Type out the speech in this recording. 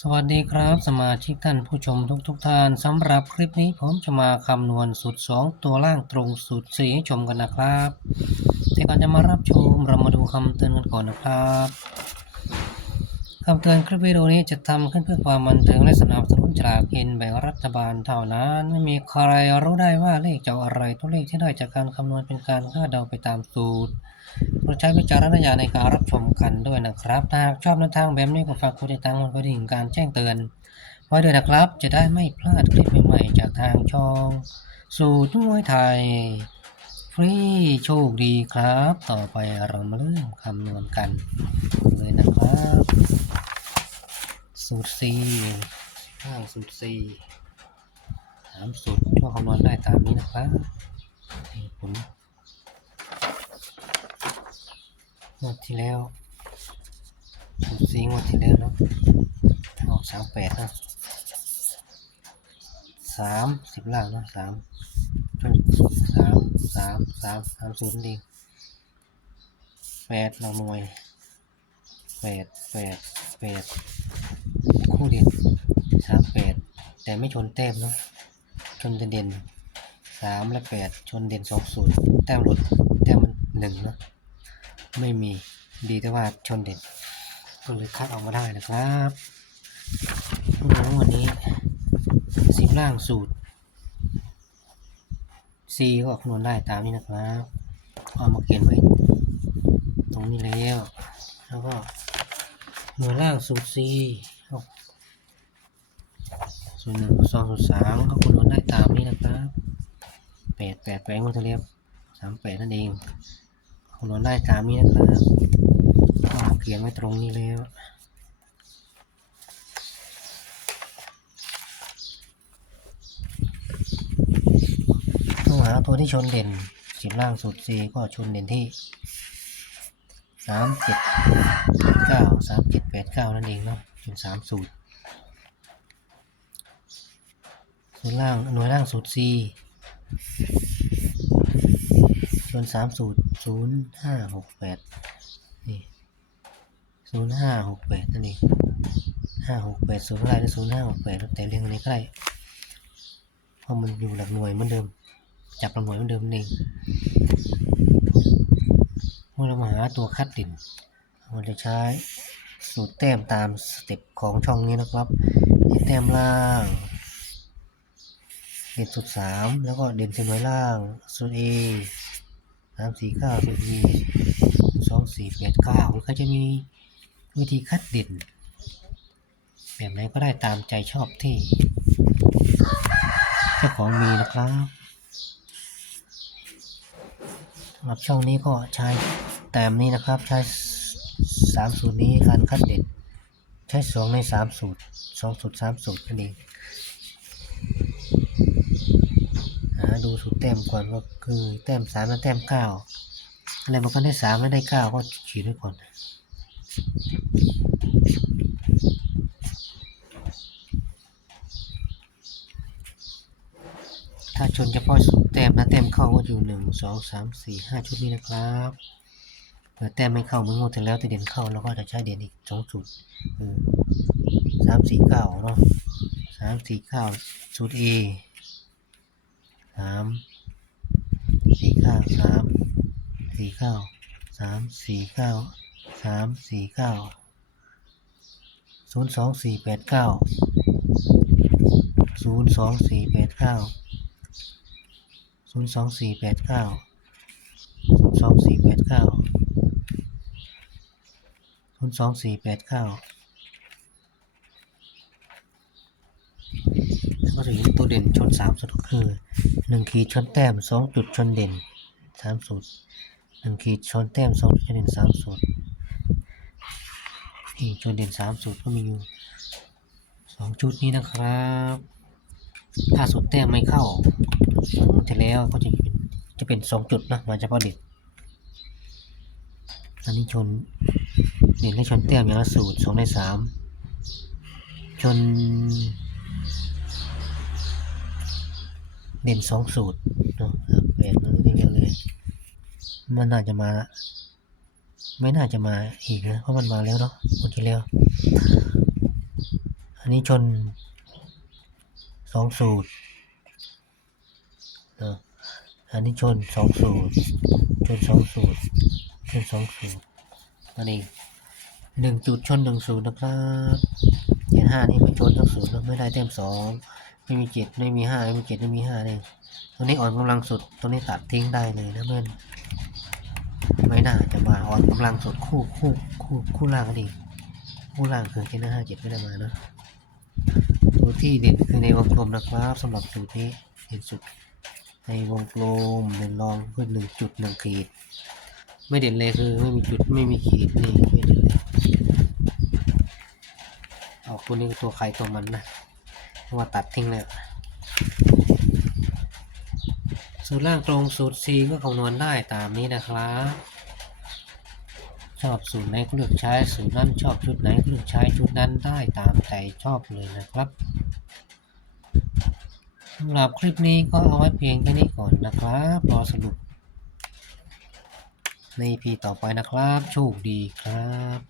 สวัสดีครับสมาชิกท่านผู้ชมทุกทกๆท่านสำหรับคลิปนี้ผมจะมาคำนวณสูตร 2 ตัวล่างตรงสูตร4ให้ชมกันนะครับแต่ก่อนจะมารับชมเรามาดูคำเตือนกันก่อนนะครับ คำเตือนคลิปวิดีโอนี้จะทำขึ้นเพื่อความบันเทิงและสนับสนุนจากกินแบ่งรัฐบาลเท่านั้น ไม่มีใครรู้ได้ว่าเลขจะอาอะไรตัวเลขที่ได้จากการคำนวณเป็นการคาดเดาไปตามสูตรโปรดใช้วิจารณญาณในการรับชมกันด้วยนะครับถ้าหากชอบแนวทางแบบนี้ก็ฝากกดติดตามกดกระดิ่งการแจ้งเตือนไว้ด้วยนะครับ จะได้ไม่พลาดคลิปใหม่ๆจากทางช่อง สู่ทุมวยไทยฟรีโชคดีครับ ต่อไปเรามาเริ่มคำนวณกัน สูตร C ข้างสูตร C สามสูตรก็คำนวณได้ตามนี้นะครับผลงวดที่แล้ว สูตรสีงวดที่แล้วเนาะออกสามแปดนะสามสิบล่างเนาะสามจนสามสามสามสามศูนย์ดีแปดเราหน่วย ปดแปดแปดคู่เด่นสามแปดแต่ไม่ชนแต้มเนาะชนเด่นสามและแปดชนเด่นสองศูนย์แต้มหลุดแต้มมันหนึ่งเนาะไม่มีดีแต่ว่าชนเด่นก็เลยคัดออกมาได้นะครับวันนี้สิบล่างสูตร C ก็คำนวณได้ตามนี้นะครับเอามาเขียนไว้ตรงนี้แล้ว แล้วก็ หน่วยล่างสูตร C เอาส่วนหนึ่งสองส่วนสามก็คำนวณได้ตามนี้นะครับแปดแปดแปดงวดที่แล้วสามแปดนั่นเองคำนวณได้ตามนี้นะครับก็เขียนไว้ตรงนี้แล้วต้องหาตัวที่ชนเด่นสิบล่างสุด C ก็ชนเด่นที่ สามเจ็ดเก้าสามเจ็ดแปดเก้านั่นเองเนาะเป็นสามสูตรส่วนล่างหน่วยล่างสูตร C ส่วนสามสูตรศูนย์ห้าหกแปดนี่ศูนย์ห้าหกแปดนั่นเองห้าหกแปดศูนย์อะไรหรือศูนย์ห้าหกแปดแต่เรียงอันนี้ก็ได้เพราะมันอยู่หลักหน่วยเหมือนเดิม จับหลักหน่วยเหมือนเดิมนั่นเอง เมื่อเรามาหาตัวคัดด่นเราจะใช้สูตรแต้มตามสเต็ปของช่องนี้นะครับแต้มล่าง เด่นสุดสามแล้วก็เด่นเส้นไว้ล่างสุดเอสามสี่เก้าสุดมีสองสี่แปดเก้าแล้วก็จะมีวิธีคัดเด่นแบบไหนก็ได้ตามใจชอบที่เจ้าของมีนะครับสำห รับช่องนี้ก็ใช้แต้มนี้นะครับใช้สามสูตรนี้การคัดเด่นใช้สองในสามสูตรสองสูตรสามสูตรนั่นเองหาดูสูตรแต้มก่อนก็คือแต้มสามและแต้มเก้าอะไรมันก็ได้สามและได้เก้าก็ขีดไว้ก่อน ถ้าชนเฉพาะสูตรแต้มนะแต้มเข้าก็อยู่หนึ่งสองสามสี่ห้าชุดนี้นะครับเผื่อแต้มไม่เข้าเมือนงวดที่แล้วแต่เด่นเข้าแล้วก็จะใช้เด่นอีกสองสูตรสามสี่เก้าเนาะสามสี่เก้าสูตร A สามสี่เก้าสามสี่เก้าสามสี่เก้าสามสี่เก้าศูนย์สองสี่แปดเก้าศูนย์สองสี่แปดเก้า ศูนย์สองสี่แปดเก้าศูนย์สองสี่แปดเก้าศูนย์สองสี่แปดเก้าก็ถึงตัวเด่นชนสามสุดก็คือหนึ่งขีดชนแต้มสองจุดชนเด่นสามสูตรหนึ่งขีดชนแต้มสองจุดชนเด่นสามสูตรนี่ชนเด่นสามสูตรก็มีอยู่สองจุดนี้นะครับ ถ้าสูตรแต้มไม่เข้าจะแล้วก็จะจะเป็นสองจุดนะมาเฉพาะเด่นอันนี้ชนเด่นและชนแต้มอย่างละสูตรสองในสามชน เด่นสองสูตรเนาะแปดมันเรียงเลยมันน่าจะมา ไม่น่าจะมาอีกนะเพราะมันมาแล้วเนาะหมดที่แล้ว อันนี้ชน สองสูตรเนอะอันนี้ชนสองสูตร ชนสองสูตร ชนสองสูตรนั่นเองหนึ่งจุดชนหนึ่งสูตรนะครับเจ็ดห้านี่ไม่ชนทั้งสูตรนะไม่ได้เต็มสองไม่มีเจ็ดไม่มีห้าไม่มีเจ็ดไม่มีห้าเลยตัวนี้อ่อนกำลังสุดตัวนี้ตัดทิ้งได้เลยนะเพื่อนไม่น่าจะมาอ่อนกำลังสุดคู่คู่คู่คู่ล่างก็ดีคู่ล่างคือเจ็ดห้าเจ็ดไม่ได้มาเนาะ ตัวที่เด่นคือในวงกลมนะครับสำหรับสูตรนี้เด่นสุด ในวงกลมเด่นรองคือหนึ่งจุดหนึ่งขีด ไม่เด่นเลยคือไม่มีจุดไม่มีขีดนี่ไม่เด่นเลยเอาตัวนี้ตัวใครตัวมันนะเพราะว่าตัดทิ้งแล้วสูตรล่างตรงสูตร C ก็คำนวณได้ตามนี้นะครับ อบสูตรไหนก็เลือกใช้สูตรนั้นชอบชุดไหนก็เลือกใช้ชุดนั้นได้ตามใจชอบเลยนะครับสำหรับคลิปนี้ก็เอาไว้เพียงแค่นี้ก่อนนะครับรอสรุป ในพีต่อไปนะครับ โชคดีครับ